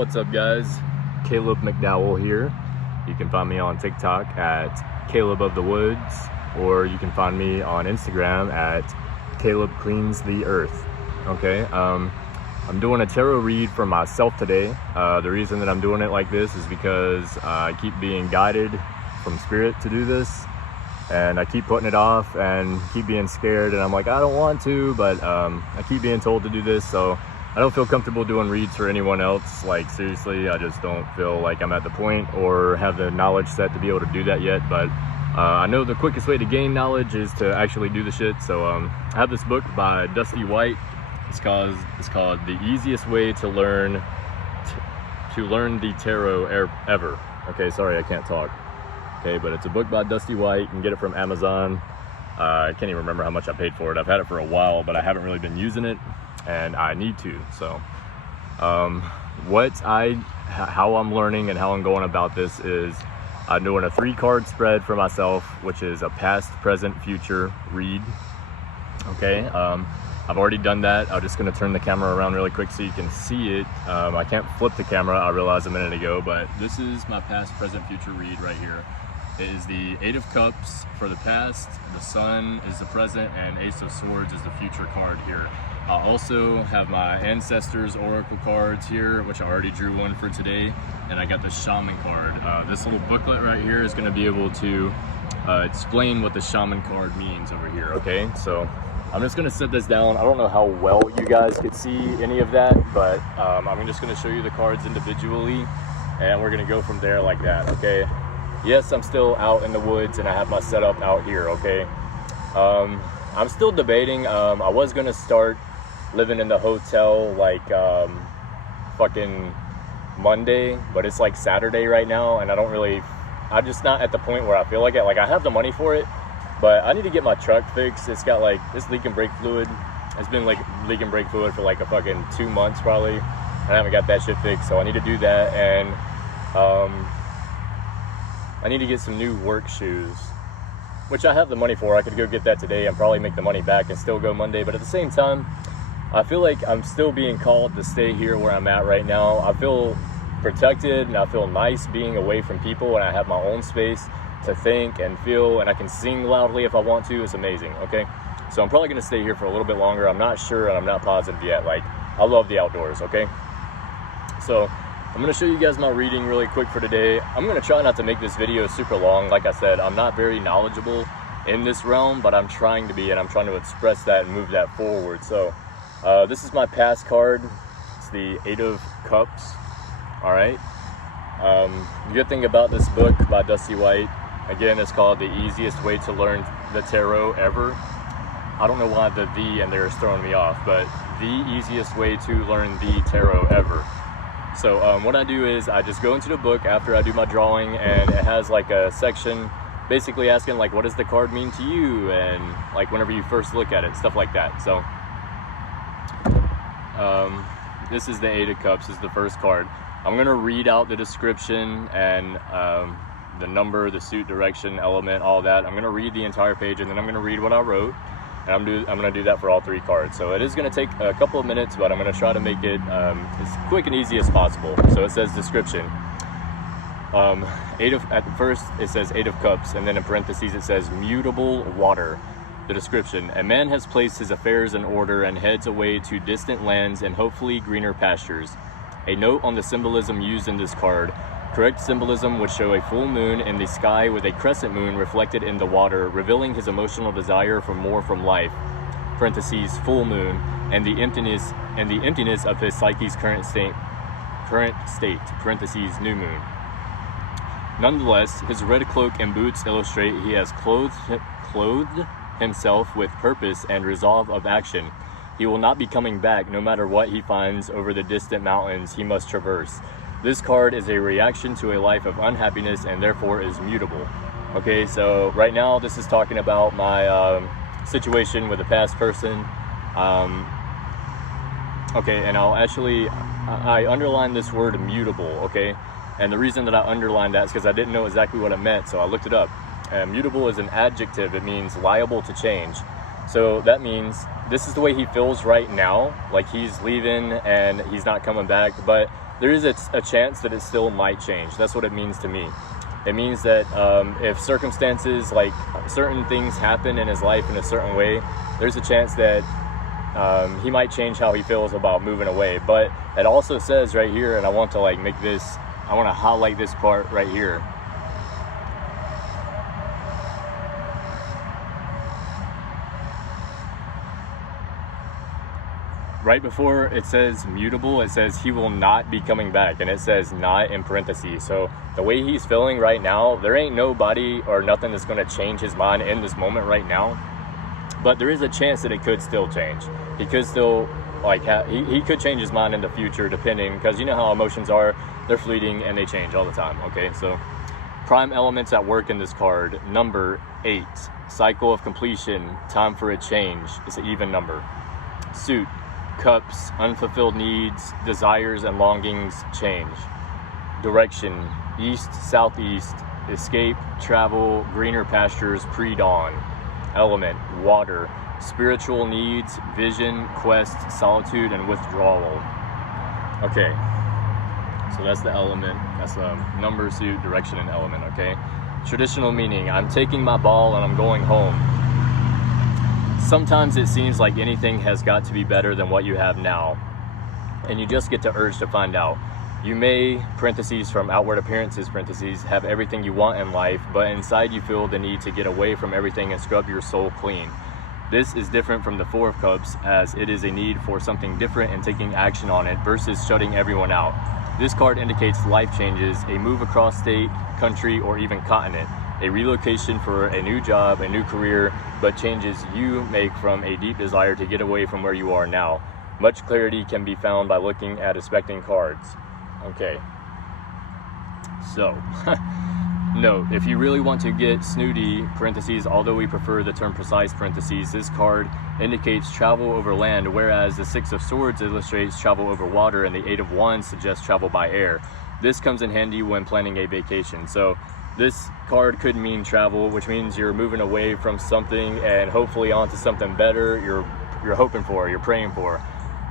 What's up, guys? Caleb McDowell here. You can find me on TikTok at Caleb of the Woods, or you can find me on Instagram at Caleb Cleans the Earth. Okay, I'm doing a tarot read for myself today. The reason that I'm doing it like this is because I keep being guided from spirit to do this, and I keep putting it off and keep being scared, and I'm like, I don't want to, but I keep being told to do this, so I don't feel comfortable doing reads for anyone else. Like, seriously, I just don't feel like I'm at the point or have the knowledge set to be able to do that yet. But I know the quickest way to gain knowledge is to actually do the shit. So I have this book by Dusty White. It's called The Easiest Way to Learn the Tarot Ever. Okay, sorry, I can't talk. Okay, but it's a book by Dusty White. You can get it from Amazon. I can't even remember how much I paid for it. I've had it for a while, but I haven't really been using it, and I need to. So how I'm learning and how I'm going about this is I'm doing a 3-card spread for myself, which is a past, present, future read. Okay, I've already done that. I'm just going to turn the camera around really quick so you can see it. I can't flip the camera, I realized a minute ago, but this is my past, present, future read right here. It is the 8 of Cups for the past, the Sun is the present, and Ace of Swords is the future card here. I also have my Ancestors Oracle cards here, which I already drew one for today, and I got the Shaman card. This little booklet right here is going to be able to explain what the Shaman card means over here, okay? So I'm just going to set this down. I don't know how well you guys could see any of that, but I'm just going to show you the cards individually, and we're going to go from there like that, okay? Yes, I'm still out in the woods, and I have my setup out here, okay? I'm still debating. I was going to start living in the hotel like fucking Monday, but it's like Saturday right now, and I'm just not at the point where I feel like it. Like, I have the money for it, but I need to get my truck fixed. It's got like this leak and brake fluid. It's been like leak and brake fluid for like a fucking 2 months probably, and I haven't got that shit fixed, so I need to do that. And I need to get some new work shoes, which I have the money for. I could go get that today and probably make the money back and still go Monday, but at the same time, I feel like I'm still being called to stay here where I'm at right now. I feel protected, and I feel nice being away from people, and I have my own space to think and feel, and I can sing loudly if I want to. It's amazing, okay? So I'm probably gonna stay here for a little bit longer. I'm not sure, and I'm not positive yet. Like, I love the outdoors, okay? So I'm gonna show you guys my reading really quick for today. I'm gonna try not to make this video super long. Like I said, I'm not very knowledgeable in this realm, but I'm trying to be, and I'm trying to express that and move that forward. So this is my past card. It's the 8 of Cups. All right. The good thing about this book by Dusty White, again, it's called The Easiest Way to Learn the Tarot Ever. I don't know why the "the" in there is throwing me off, but the easiest way to learn the tarot ever. So what I do is I just go into the book after I do my drawing, and it has like a section basically asking like, what does the card mean to you, and like whenever you first look at it, stuff like that. So this is the 8 of Cups, this is the first card. I'm going to read out the description and the number, the suit, direction, element, all that. I'm going to read the entire page, and then I'm going to read what I wrote, and I'm going to do that for all 3 cards. So it is going to take a couple of minutes, but I'm going to try to make it as quick and easy as possible. So it says description. At first it says 8 of Cups, and then in parentheses it says mutable water. The description: a man has placed his affairs in order and heads away to distant lands and hopefully greener pastures. A note on the symbolism used in this card. Correct symbolism would show a full moon in the sky with a crescent moon reflected in the water, revealing his emotional desire for more from life. Parentheses, full moon, and the emptiness of his psyche's current state. Parentheses, new moon. Nonetheless, his red cloak and boots illustrate he has clothed himself with purpose and resolve of action. He will not be coming back no matter what he finds over the distant mountains he must traverse. This card is a reaction to a life of unhappiness and therefore is mutable. Okay, so right now this is talking about my situation with a past person. Okay, and I underlined this word mutable, okay? And the reason that I underlined that is because I didn't know exactly what it meant, so I looked it up. Mutable is an adjective. It means liable to change. So that means this is the way he feels right now, like he's leaving and he's not coming back, but there is a chance that it still might change. That's what it means to me. It means that if circumstances, like certain things happen in his life in a certain way, there's a chance that he might change how he feels about moving away. But it also says right here, and I want to I want to highlight this part right here. Right before it says mutable, it says he will not be coming back, and it says not in parentheses. So the way he's feeling right now, there ain't nobody or nothing that's going to change his mind in this moment right now. But there is a chance that it could still change. He could still, like, he could change his mind in the future, depending, because you know how emotions are, they're fleeting and they change all the time. Okay, so prime elements at work in this card: number 8, cycle of completion, time for a change. It's an even number. Suit, cups, unfulfilled needs, desires and longings change. Direction, east, southeast, escape, travel, greener pastures, pre-dawn. Element, water, spiritual needs, vision, quest, solitude, and withdrawal. Okay, so that's the element. That's the number, suit, direction, and element. Okay, traditional meaning: I'm taking my ball and I'm going home. Sometimes it seems like anything has got to be better than what you have now, and you just get the urge to find out. You may, parentheses from outward appearances, parentheses, have everything you want in life, but inside you feel the need to get away from everything and scrub your soul clean. This is different from the 4 of Cups, as it is a need for something different and taking action on it versus shutting everyone out. This card indicates life changes, a move across state, country, or even continent, a relocation for a new job, a new career, but changes you make from a deep desire to get away from where you are now. Much clarity can be found by looking at expecting cards. Okay, so note, if you really want to get snooty, parentheses, although we prefer the term precise, parentheses, this card indicates travel over land, whereas the 6 of Swords illustrates travel over water and the 8 of Wands suggests travel by air. This comes in handy when planning a vacation. So this card could mean travel, which means you're moving away from something and hopefully onto something better you're hoping for, you're praying for.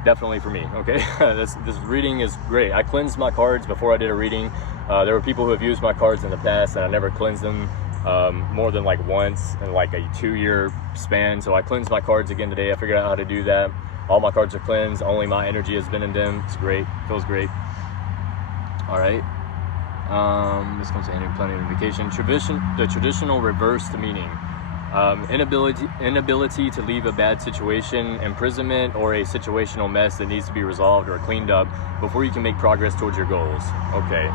Definitely for me, okay? This reading is great. I cleansed my cards before I did a reading. There were people who have used my cards in the past and I never cleansed them more than like once in like a 2-year span. So I cleansed my cards again today. I figured out how to do that. All my cards are cleansed. Only my energy has been in them. It's great. Feels great. All right. This comes to any planning and vacation. The traditional reversed meaning. Inability to leave a bad situation, imprisonment, or a situational mess that needs to be resolved or cleaned up before you can make progress towards your goals. Okay,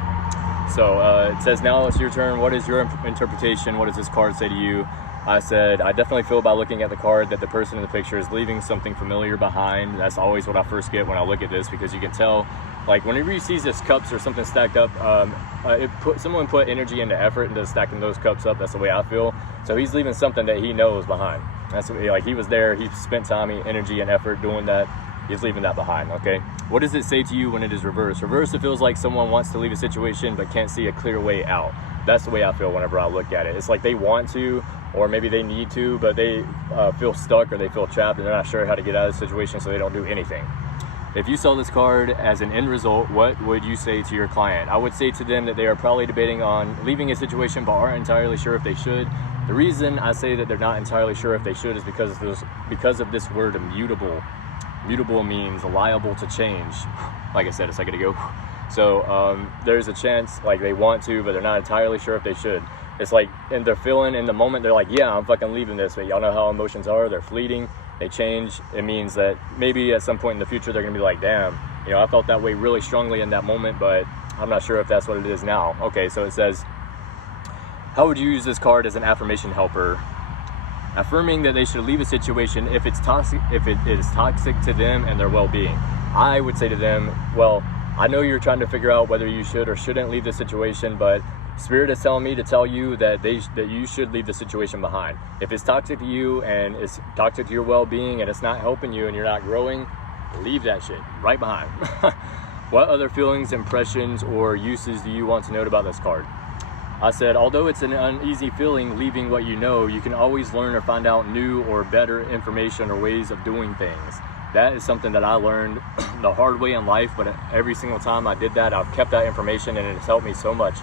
so it says now it's your turn. What is your interpretation? What does this card say to you? I said, I definitely feel by looking at the card that the person in the picture is leaving something familiar behind. That's always what I first get when I look at this, because you can tell, like whenever you see this cups or something stacked up, someone put energy into effort into stacking those cups up. That's the way I feel. So he's leaving something that he knows behind. That's what, like, he was there, he spent time, energy, and effort doing that. He's leaving that behind. Okay, what does it say to you when it is reversed? Reversed, it feels like someone wants to leave a situation but can't see a clear way out. That's the way I feel whenever I look at it. It's like they want to, or maybe they need to, but they feel stuck or they feel trapped and they're not sure how to get out of the situation, so they don't do anything. If you saw this card as an end result, what would you say to your client? I would say to them that they are probably debating on leaving a situation but aren't entirely sure if they should. The reason I say that they're not entirely sure if they should is because of this word mutable. Mutable means liable to change, like I said a second ago. So there's a chance, like, they want to, but they're not entirely sure if they should. It's like, and they're feeling in the moment, they're like, yeah, I'm fucking leaving this, but y'all know how emotions are, they're fleeting, they change. It means that maybe at some point in the future, they're gonna be like, damn, you know, I felt that way really strongly in that moment, but I'm not sure if that's what it is now. Okay, so it says, how would you use this card as an affirmation helper? Affirming that they should leave a situation if it is toxic to them and their well-being. I would say to them, well, I know you're trying to figure out whether you should or shouldn't leave the situation, but Spirit is telling me to tell you that you should leave the situation behind. If it's toxic to you and it's toxic to your well-being and it's not helping you and you're not growing, leave that shit right behind. What other feelings, impressions, or uses do you want to note about this card? I said, although it's an uneasy feeling leaving what you know, you can always learn or find out new or better information or ways of doing things. That is something that I learned the hard way in life, but every single time I did that, I've kept that information and it's helped me so much.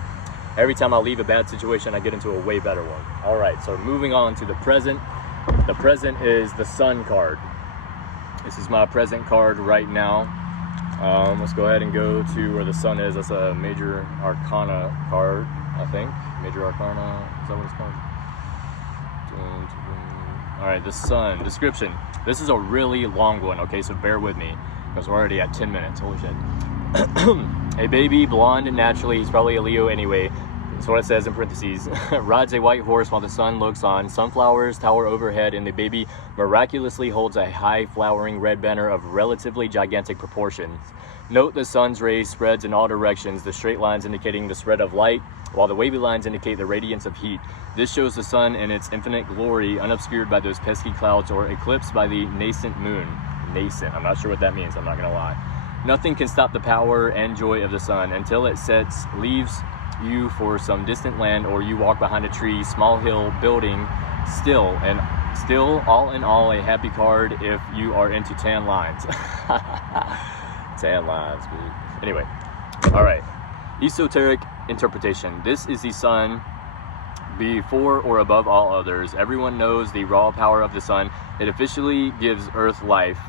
Every time I leave a bad situation, I get into a way better one. All right, so moving on to the present. The present is the Sun card. This is my present card right now. Let's go ahead and go to where the Sun is. That's a Major Arcana card, I think. Major Arcana, is that what it's called? All right, the Sun. Description. This is a really long one, okay, so bear with me, because we're already at 10 minutes. Holy shit. A baby, blonde naturally, he's probably a Leo anyway. That's what it says in parentheses. Rides a white horse while the sun looks on. Sunflowers tower overhead, and the baby miraculously holds a high flowering red banner of relatively gigantic proportions. Note the sun's rays spreads in all directions, the straight lines indicating the spread of light, while the wavy lines indicate the radiance of heat. This shows the sun in its infinite glory, unobscured by those pesky clouds or eclipsed by the nascent moon. Nascent, I'm not sure what that means, I'm not gonna lie. Nothing can stop the power and joy of the sun until it sets, leaves you for some distant land, or you walk behind a tree, small hill, building, still, all in all, a happy card if you are into tan lines. Tan lines, dude. Anyway, all right. Esoteric interpretation. This is the sun before or above all others. Everyone knows the raw power of the sun. It officially gives Earth life.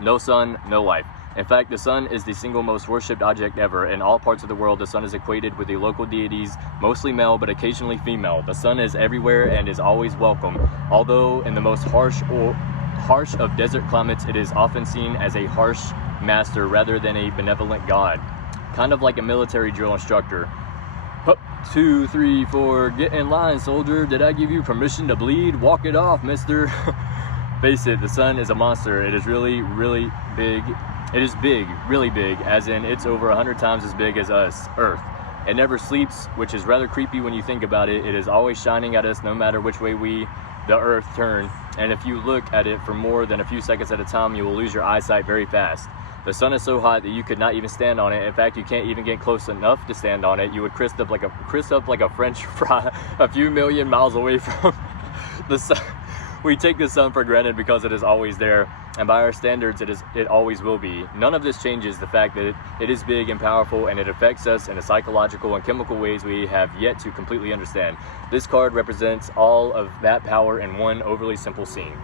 No sun, no life. In fact, the sun is the single most worshipped object ever. In all parts of the world, the sun is equated with the local deities, mostly male but occasionally female. The sun is everywhere and is always welcome. Although in the most harsh of desert climates, it is often seen as a harsh master rather than a benevolent god. Kind of like a military drill instructor. Hup, 2, 3, 4, get in line, soldier. Did I give you permission to bleed? Walk it off, mister. Face it, the sun is a monster. It is really, really big. It is big, really big, as in it's over 100 times as big as us, Earth. It never sleeps, which is rather creepy when you think about it. It is always shining at us no matter which way the Earth, turn. And if you look at it for more than a few seconds at a time, you will lose your eyesight very fast. The sun is so hot that you could not even stand on it. In fact, you can't even get close enough to stand on it. You would crisp up like a French fry a few million miles away from the sun. We take the sun for granted because it is always there, and by our standards, it always will be. None of this changes the fact that it is big and powerful, and it affects us in a psychological and chemical ways we have yet to completely understand. This card represents all of that power in one overly simple scene.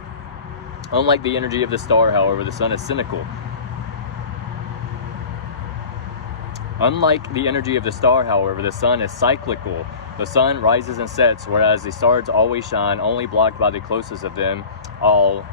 Unlike the energy of the star, however, the sun is cynical. Unlike the energy of the star, however, the sun is cyclical. The sun rises and sets, whereas the stars always shine, only blocked by the closest of them, our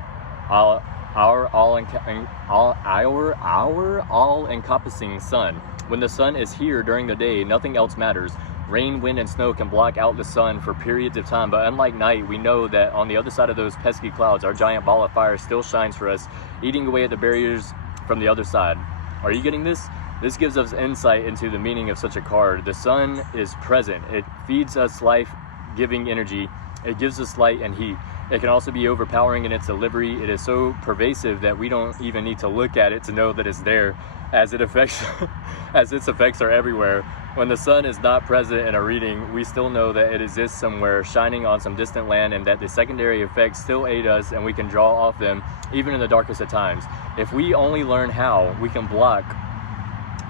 all-encompassing sun. When the sun is here during the day, nothing else matters. Rain, wind, and snow can block out the sun for periods of time, but unlike night, we know that on the other side of those pesky clouds, our giant ball of fire still shines for us, eating away at the barriers from the other side. Are you getting this? This gives us insight into the meaning of such a card. The sun is present. It feeds us life-giving energy. It gives us light and heat. It can also be overpowering in its delivery. It is so pervasive that we don't even need to look at it to know that it's there, as its effects are everywhere. When the sun is not present in a reading, we still know that it exists somewhere, shining on some distant land, and that the secondary effects still aid us, and we can draw off them, even in the darkest of times. If we only learn how, we can block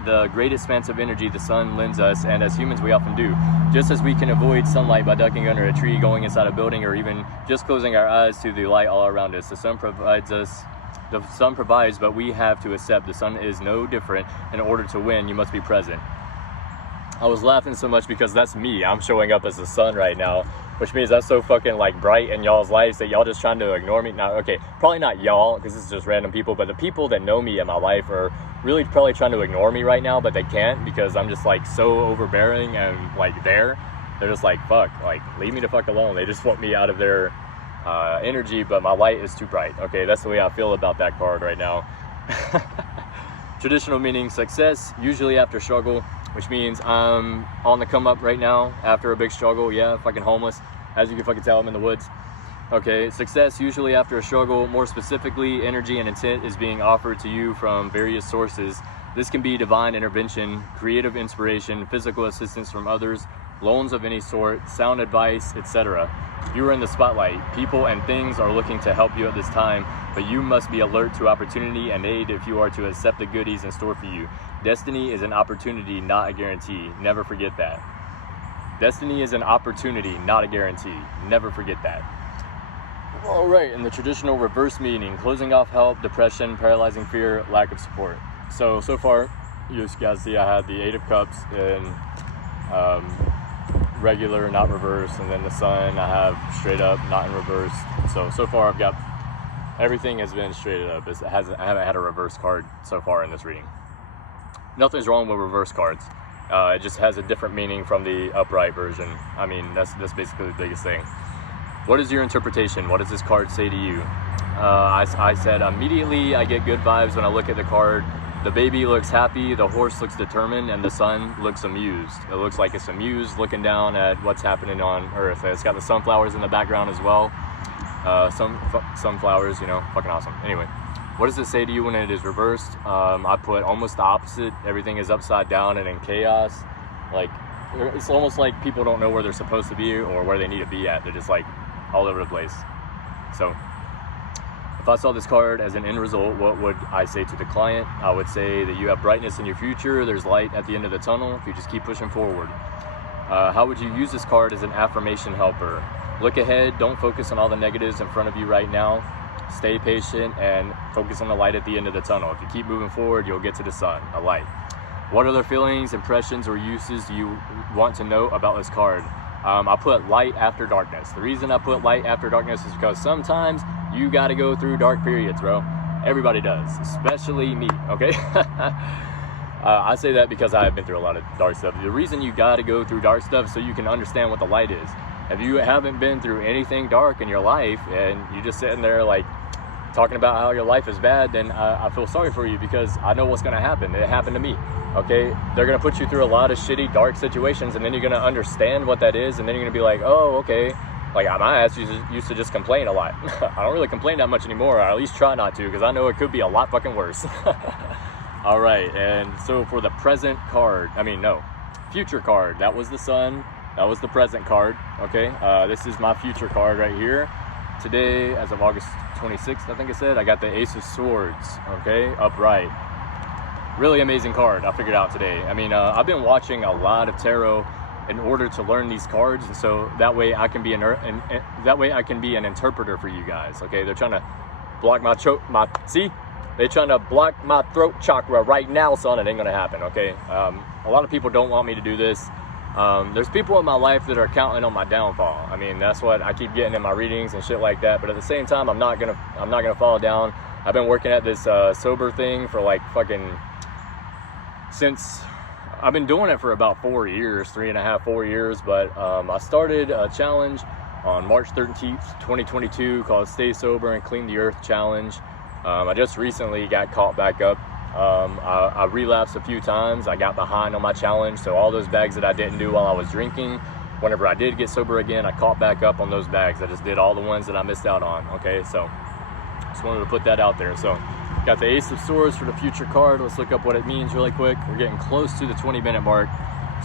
the great expanse of energy the sun lends us, and as humans we often do. Just as we can avoid sunlight by ducking under a tree, going inside a building, or even just closing our eyes to the light all around us. The sun provides, but we have to accept. The sun is no different. In order to win, you must be present. I was laughing so much because that's me. I'm showing up as the sun right now, which means I'm so fucking like bright in y'all's lives that y'all just trying to ignore me. Now, okay, probably not y'all, because this is just random people, but the people that know me in my life are really probably trying to ignore me right now, but they can't because I'm just like so overbearing and like there. They're just like, fuck, like leave me the fuck alone. They just want me out of their energy, but my light is too bright. Okay, that's the way I feel about that card right now. Traditional meaning: success, usually after struggle, which means I'm on the come up right now after a big struggle. Yeah, fucking homeless. As you can fucking tell, I'm in the woods. Okay, success usually after a struggle. More specifically, energy and intent is being offered to you from various sources. This can be divine intervention, creative inspiration, physical assistance from others, loans of any sort, sound advice, etc. You are in the spotlight. People and things are looking to help you at this time. but you must be alert to opportunity and aid if you are to accept the goodies in store for you. Destiny is an opportunity, not a guarantee. Never forget that. Destiny is an opportunity, not a guarantee. Never forget that. All right, in the traditional reverse meaning, closing off help, depression, paralyzing fear, lack of support. So far, you guys see I had the Eight of Cups in regular, not reverse, and then the Sun I have straight up, not in reverse. So far I've got, everything has been straight up. I haven't had a reverse card so far in this reading. Nothing's wrong with reverse cards. It just has a different meaning from the upright version. I mean, that's basically the biggest thing. What is your interpretation? What does this card say to you? I said, immediately I get good vibes when I look at the card. The baby looks happy, the horse looks determined, and the sun looks amused. It looks like it's amused looking down at what's happening on Earth. It's got the sunflowers in the background as well. Sunflowers, you know, fucking awesome. Anyway, what does it say to you when it is reversed? I put almost the opposite. Everything is upside down and in chaos. Like, it's almost like people don't know where they're supposed to be or where they need to be at. They're just like all over the place. So if I saw this card as an end result, what would I say to the client? I would say that you have brightness in your future. There's light at the end of the tunnel if you just keep pushing forward. How would you use this card as an affirmation helper? Look ahead. Don't focus on all the negatives in front of you right now. Stay patient and focus on the light at the end of the tunnel. If you keep moving forward, you'll get to the sun, a light. What other feelings, impressions, or uses do you want to know about this card? I put light after darkness. The reason I put light after darkness is because sometimes you got to go through dark periods, bro. Everybody does, especially me, okay? I say that because I've been through a lot of dark stuff. The reason you got to go through dark stuff is so you can understand what the light is. If you haven't been through anything dark in your life and you're just sitting there like talking about how your life is bad, then I feel sorry for you because I know what's going to happen. It happened to me. Okay, they're gonna put you through a lot of shitty, dark situations, and then you're gonna understand what that is, and then you're gonna be like, oh, okay. Like, my ass used to just complain a lot. I don't really complain that much anymore, or at least try not to, because I know it could be a lot fucking worse. All right, and so for the present card, future card. That was the Sun. That was the present card. Okay, this is my future card right here. Today, as of August 26th, I think I said, I got the Ace of Swords. Okay, upright. Really amazing card I figured out today. I've been watching a lot of tarot in order to learn these cards, and so that way I can be an interpreter for you guys. Okay, they're trying to block they're trying to block my throat chakra right now, son. It ain't gonna happen. Okay, a lot of people don't want me to do this. There's people in my life that are counting on my downfall. That's what I keep getting in my readings and shit like that. But at the same time, I'm not gonna fall down. I've been working at this sober thing for like since I've been doing it for about 4 years, 3.5, 4 years, but I started a challenge on March 13th, 2022 called Stay Sober and Clean the Earth Challenge. I just recently got caught back up. I relapsed a few times. I got behind on my challenge, so all those bags that I didn't do while I was drinking, whenever I did get sober again, I caught back up on those bags. I just did all the ones that I missed out on, okay? So just wanted to put that out there. So got the Ace of Swords for the future card. Let's look up what it means really quick. We're getting close to the 20-minute mark,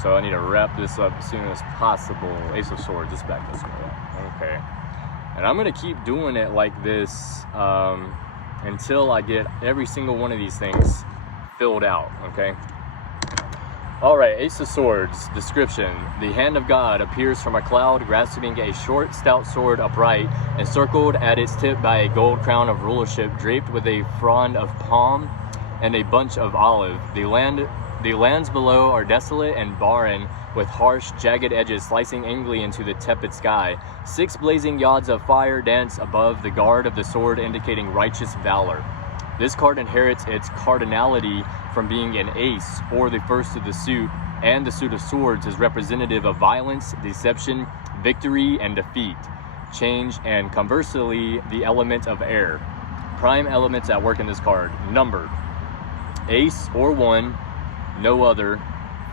so I need to wrap this up as soon as possible. Ace of Swords, just back this way. Okay. And I'm going to keep doing it like this until I get every single one of these things filled out, okay? All right, Ace of Swords, description. The hand of God appears from a cloud, grasping a short, stout sword upright, encircled at its tip by a gold crown of rulership, draped with a frond of palm and a bunch of olive. The lands below are desolate and barren, with harsh, jagged edges slicing angrily into the tepid sky. 6 blazing yards of fire dance above the guard of the sword, indicating righteous valor. This card inherits its cardinality from being an ace, or the first of the suit, and the suit of swords is representative of violence, deception, victory, and defeat, change, and conversely, the element of air. Prime elements at work in this card: numbered, ace or 1, no other,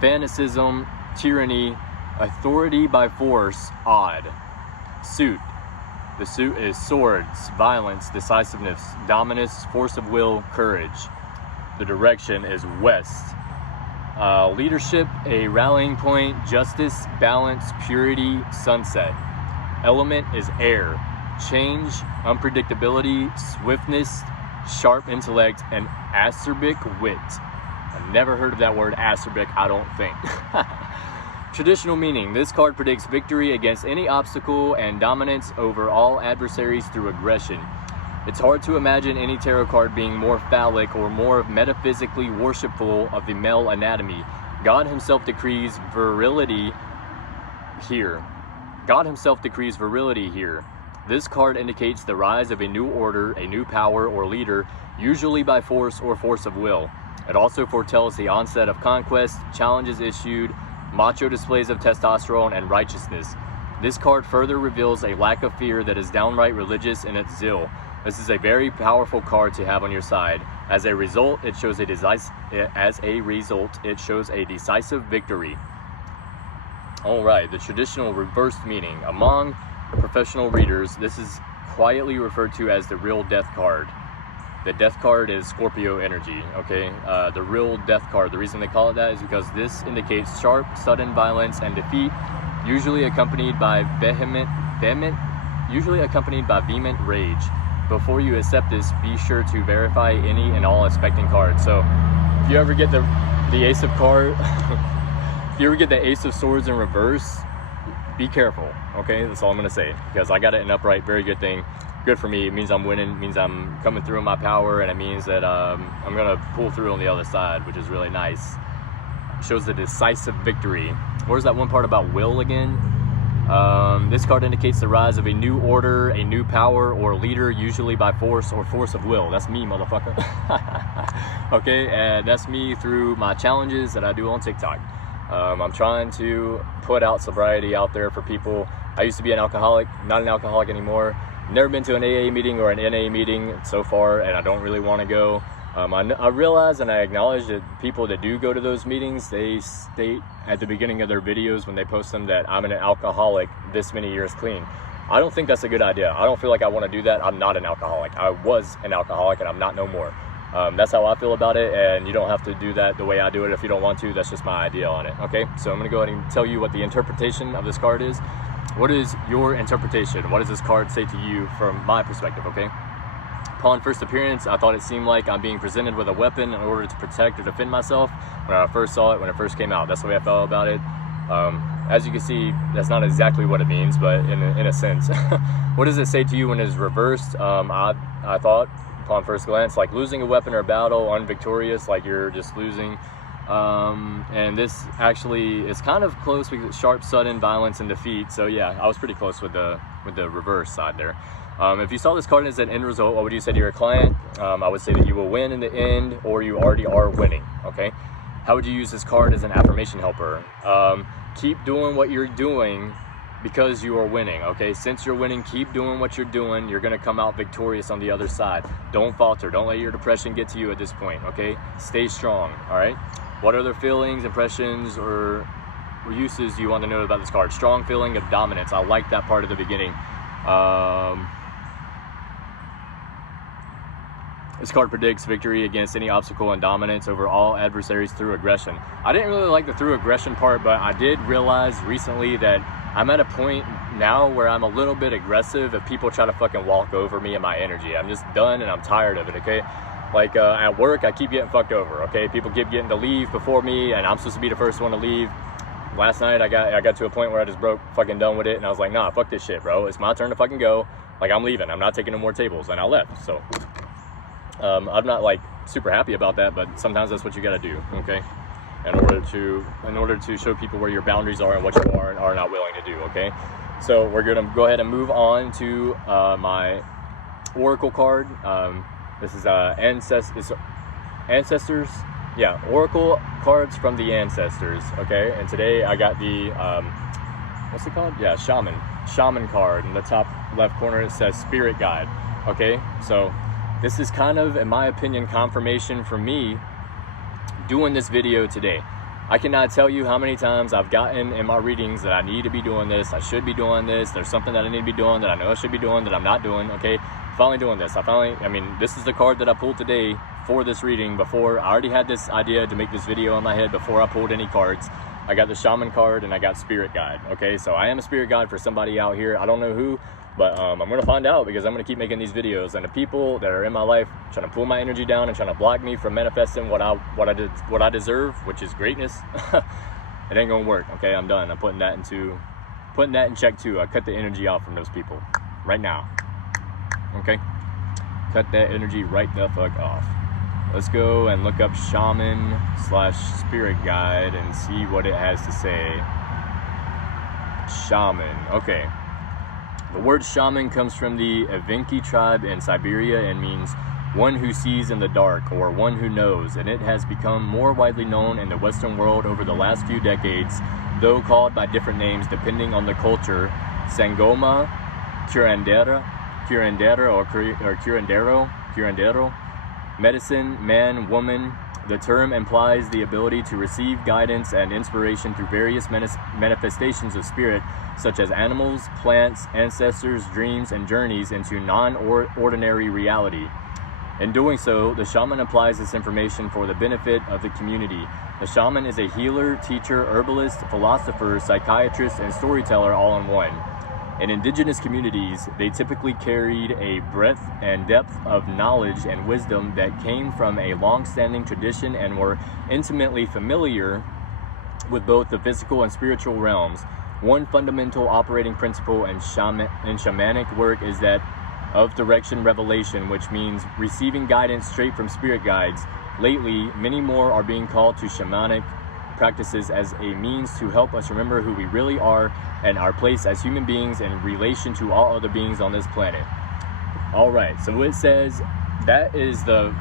fanaticism, tyranny, authority by force, odd. Suit. The suit is swords, violence, decisiveness, dominance, force of will, courage. The direction is west. Leadership, a rallying point, justice, balance, purity, sunset. Element is air. change, unpredictability, swiftness, sharp intellect, and acerbic wit. I've never heard of that word acerbic, I don't think. Traditional meaning. This card predicts victory against any obstacle and dominance over all adversaries through aggression. It's hard to imagine any tarot card being more phallic or more metaphysically worshipful of the male anatomy. God himself decrees virility here. God himself decrees virility here. This card indicates the rise of a new order, a new power or leader, usually by force or force of will. It also foretells the onset of conquest, challenges issued, macho displays of testosterone, and righteousness. This card further reveals a lack of fear that is downright religious in its zeal. This is a very powerful card to have on your side. As a result, it shows a decisive victory. All right, the traditional reversed meaning. Among professional readers, this is quietly referred to as the real death card. The death card is Scorpio energy, okay? The real death card, the reason they call it that is because this indicates sharp, sudden violence and defeat, usually accompanied by vehement rage. Before you accept this, be sure to verify any and all expecting cards. So if you ever get the ace of cards, if you ever get the ace of swords in reverse, be careful, okay? That's all I'm gonna say, because I got it in upright, very good thing. Good for me. It means I'm winning, it means I'm coming through in my power, and it means that I'm gonna pull through on the other side, which is really nice. It shows the decisive victory. Where's that one part about will again? This card indicates the rise of a new order, a new power or leader, usually by force or force of will. That's me, motherfucker. Okay, and that's me through my challenges that I do on TikTok. I'm trying to put out sobriety out there for people. I used to be an alcoholic, not an alcoholic anymore. Never been to an AA meeting or an NA meeting so far, and I don't really want to go. I realize and I acknowledge that people that do go to those meetings, they state at the beginning of their videos when they post them that I'm an alcoholic this many years clean. I don't think that's a good idea. I don't feel like I want to do that. I'm not an alcoholic. I was an alcoholic and I'm not no more. That's how I feel about it, and you don't have to do that the way I do it if you don't want to. That's just my idea on it, okay? So I'm going to go ahead and tell you what the interpretation of this card is. What is your interpretation? What does this card say to you from my perspective, okay? Upon first appearance, I thought it seemed like I'm being presented with a weapon in order to protect or defend myself when I first saw it, when it first came out. That's the way I felt about it. As you can see, that's not exactly what it means, but in a sense. What does it say to you when it's reversed? I thought, upon first glance, like losing a weapon or battle, unvictorious, like you're just losing. And this actually is kind of close with sharp, sudden violence and defeat. So yeah, I was pretty close with the reverse side there. If you saw this card as an end result, what would you say to your client? I would say that you will win in the end, or you already are winning, okay? How would you use this card as an affirmation helper? Keep doing what you're doing because you are winning, okay? Since you're winning, keep doing what you're doing. You're gonna come out victorious on the other side. Don't falter. Don't let your depression get to you at this point, okay? Stay strong, all right? What other feelings, impressions, or uses do you want to know about this card? Strong feeling of dominance. I like that part of the beginning. This card predicts victory against any obstacle and dominance over all adversaries through aggression. I didn't really like the through aggression part, but I did realize recently that I'm at a point now where I'm a little bit aggressive if people try to fucking walk over me and my energy. I'm just done and I'm tired of it, okay? Like at work, I keep getting fucked over, okay? People keep getting to leave before me, and I'm supposed to be the first one to leave. Last night, I got to a point where I just broke fucking done with it, and I was like, nah, fuck this shit, bro. It's my turn to fucking go. Like, I'm leaving. I'm not taking no more tables, and I left, so. I'm not like super happy about that, but sometimes that's what you gotta do, okay? In order to show people where your boundaries are and what you are and are not willing to do, okay? So we're gonna go ahead and move on to my Oracle card. This is Ancestors. Yeah, Oracle cards from the Ancestors, okay? And today I got the, what's it called? Yeah, Shaman card. In the top left corner it says Spirit Guide, okay? So this is kind of, in my opinion, confirmation for me doing this video today. I cannot tell you how many times I've gotten in my readings that I need to be doing this, I should be doing this, there's something that I need to be doing that I know I should be doing that I'm not doing, okay? Finally doing this. This is the card that I pulled today for this reading. Before, I already had this idea to make this video in my head before I pulled any cards. I got the shaman card, and I got spirit guide. Okay, so I am a spirit guide for somebody out here. I don't know who, but I'm gonna find out, because I'm gonna keep making these videos, and the people that are in my life trying to pull my energy down and trying to block me from manifesting what I deserve, which is greatness, it ain't gonna work. Okay, I'm done. I'm putting that in check too. I cut the energy off from those people right now. Okay, cut that energy right the fuck off. Let's go and look up shaman/spirit guide and see what it has to say. Shaman. Okay. The word shaman comes from the Evenki tribe in Siberia and means one who sees in the dark, or one who knows, and it has become more widely known in the Western world over the last few decades, though called by different names depending on the culture. Sangoma, curandera, or curandero, medicine, man, woman. The term implies the ability to receive guidance and inspiration through various manifestations of spirit, such as animals, plants, ancestors, dreams, and journeys into non-ordinary reality. In doing so, the shaman applies this information for the benefit of the community. The shaman is a healer, teacher, herbalist, philosopher, psychiatrist, and storyteller all in one. In indigenous communities, they typically carried a breadth and depth of knowledge and wisdom that came from a long-standing tradition and were intimately familiar with both the physical and spiritual realms. One fundamental operating principle in shamanic work is that of direction revelation, which means receiving guidance straight from spirit guides. Lately, many more are being called to shamanic practices as a means to help us remember who we really are and our place as human beings in relation to all other beings on this planet. All right, so it says that is the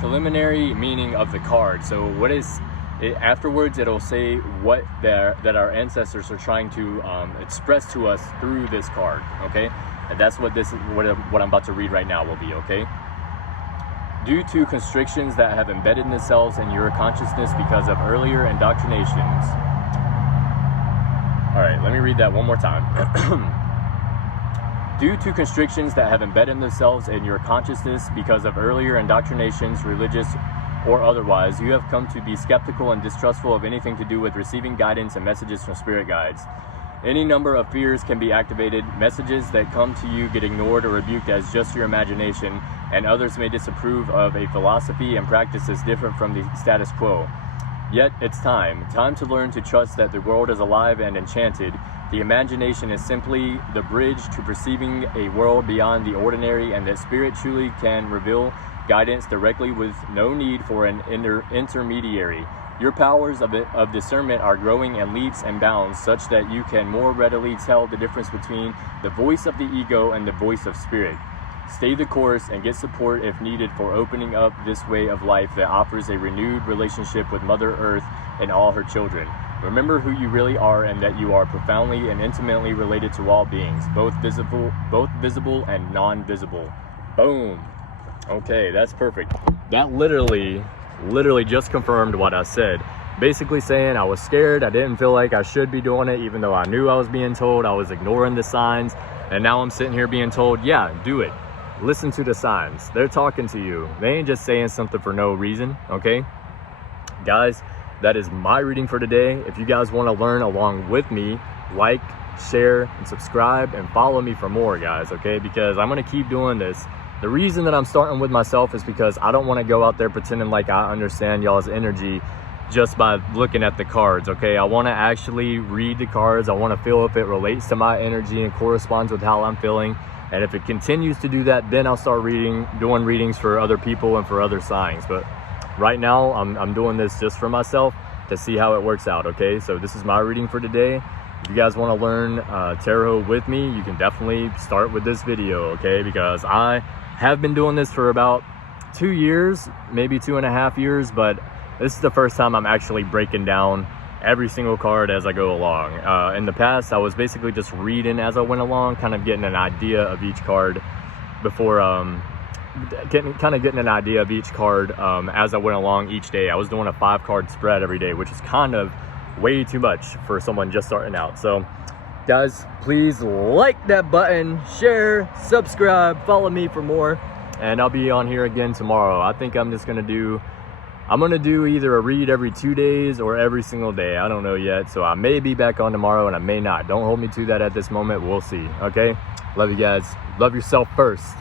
preliminary meaning of the card. So what is it? Afterwards, it'll say what that our ancestors are trying to express to us through this card. Okay, and that's what what I'm about to read right now will be. Okay. Due to constrictions that have embedded themselves in your consciousness because of earlier indoctrinations. All right, let me read that one more time. Due to constrictions that have embedded themselves in your consciousness because of earlier indoctrinations, religious or otherwise, you have come to be skeptical and distrustful of anything to do with receiving guidance and messages from spirit guides. Any number of fears can be activated. Messages that come to you get ignored or rebuked as just your imagination, and others may disapprove of a philosophy and practices different from the status quo. Yet it's time to learn to trust that the world is alive and enchanted. The imagination is simply the bridge to perceiving a world beyond the ordinary, and that spirit truly can reveal guidance directly with no need for an intermediary. Your powers of discernment are growing in leaps and bounds, such that you can more readily tell the difference between the voice of the ego and the voice of spirit. Stay the course and get support if needed for opening up this way of life that offers a renewed relationship with Mother Earth and all her children. Remember who you really are, and that you are profoundly and intimately related to all beings, both visible and non-visible. Boom. Okay, that's perfect. That literally just confirmed what I said. Basically saying I was scared, I didn't feel like I should be doing it, even though I knew I was being told. I was ignoring the signs, and now I'm sitting here being told, yeah, do it. Listen to the signs. They're talking to you. They ain't just saying something for no reason, okay? Guys, that is my reading for today. If you guys want to learn along with me, like, share, and subscribe, and follow me for more, guys, okay? Because I'm going to keep doing this. The reason that I'm starting with myself is because I don't want to go out there pretending like I understand y'all's energy just by looking at the cards, okay? I want to actually read the cards. I want to feel if it relates to my energy and corresponds with how I'm feeling. And if it continues to do that, then I'll start doing readings for other people and for other signs. But right now, I'm doing this just for myself to see how it works out, okay? So this is my reading for today. If you guys want to learn tarot with me, you can definitely start with this video, okay? Because I have been doing this for about 2 years, maybe 2.5 years, but this is the first time I'm actually breaking down every single card as I go along. In the past, I was basically just reading as I went along, kind of getting an idea of each card before, getting an idea of each card as I went along each day. I was doing a 5-card spread every day, which is kind of way too much for someone just starting out. So guys, please like that button, share, subscribe, follow me for more, and I'll be on here again tomorrow. I think I'm just gonna do I'm gonna do either a read every 2 days or every single day. I don't know yet. So I may be back on tomorrow and I may not. Don't hold me to that at this moment. We'll see. Okay. Love you guys. Love yourself first.